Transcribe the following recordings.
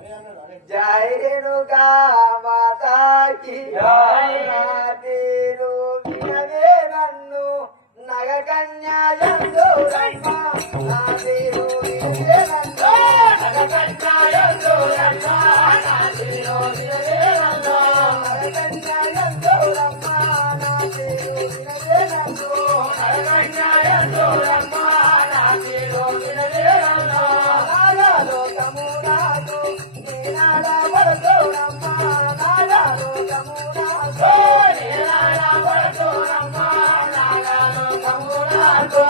జై రేణుకా మాతాకి తీరు వినవే నన్ను నగకన్యాయంలో నా తీరు వినవే నన్ను నగకన్యాయంలో నా తీరు వినవే నన్ను నగకన్యాయంలో నా తీరు వినవే నన్ను నగకన్యాయంలో నా తీరు వినవే నన్ను నాగలోకము నాదు నేనాడ పడతోనమ్మా నాగలోకము నాదు నేనాడ పడతోనమ్మా నాగలోకము నాదు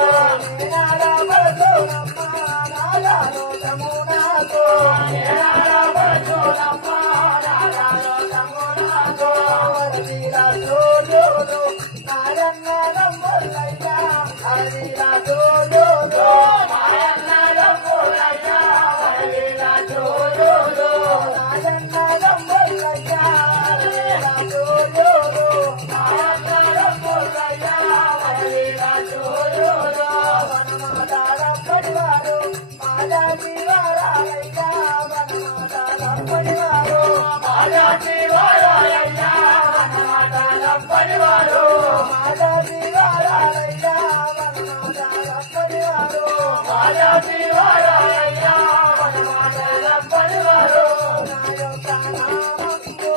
నేనాడ పడతోనమ్మా నాగలోకము నాదు నేనాడ పడతోనమ్మా నాగలోకము నాదు వరదీరా జోజోలో నాయన్న నమ్మలయ్యా హరిరా జోజోలో నాయన్న నమ్మలయ్యా హరిరా జోజోలో నాయన్న నమ్మలయ్యా హరిరా జోజోలో నాయన్న నమ్మలయ్యా హరిరా జోజోలో వనమాతాల పడివారు మాదాటి వారాలయ్యా వనమాతాల పడివారు మాదాటి వారాలయ్యా వనమాతాల పడివారు మాదాటి వారాలయ్యా వనమాతాల పడివారు మాదాటి వారాలయ్యా వనమాతాల పడివారు నా యొక్క నామము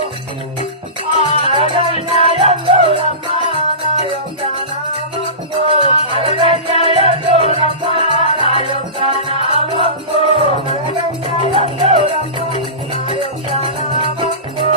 అరగన్యాయంలో రమ్మా నా యొక్క నామము అరగన్యాయంలో రమ్మా నా యొక్క నామము అరగన్యాయంలో రమ్మా నా యొక్క నామము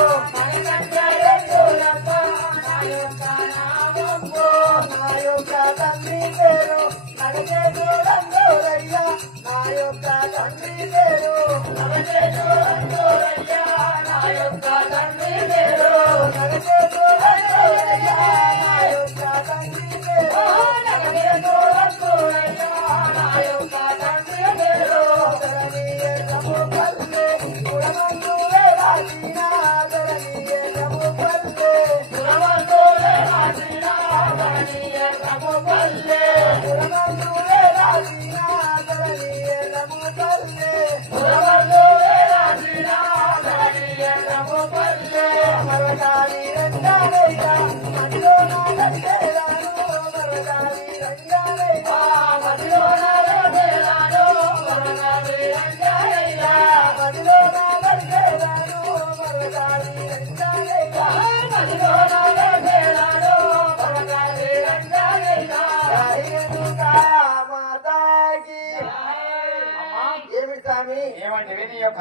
అరగన్యాయంలో రమ్మా నా యొక్క నామము నా యొక్క తండ్రి పేరు నగజేశ్వరంగోరయ్యా నా యొక్క తండ్రి పేరు నగజేశ్వరంగోరయ్యా నా యొక్క తండ్రి పేరు నగజేశ్వరంగోరయ్యా నా యొక్క తండ్రి పేరు నగజేశ్వరంగోరయ్యా నా యొక్క తండ్రి పేరు ధరణియే సముపల్లె పురమందులే రాజీనా ధరణియే సముపల్లె పురమందులే రాజీనా ధరణియే సముపల్లె పురమందులే రాజీనా ధరణియే సముపల్లె పురమందులే రాజీనా ధరణియే సముపల్లె మరగాని రంగాలయ్యా మదిలో నా రంగేలాను మరగాని రంగాలయ్యా మదిలో నా రంగేలాను మరగాని రంగాలయ్యా మదిలో నా రంగేలాను మరగాని రంగాలయ్యా మదిలో నా రంగేలాను మరగాని రంగాలయ్యా జై రేణుకా మాతాకి ఏమి స్వామి ఏమంటే నీ యొక్క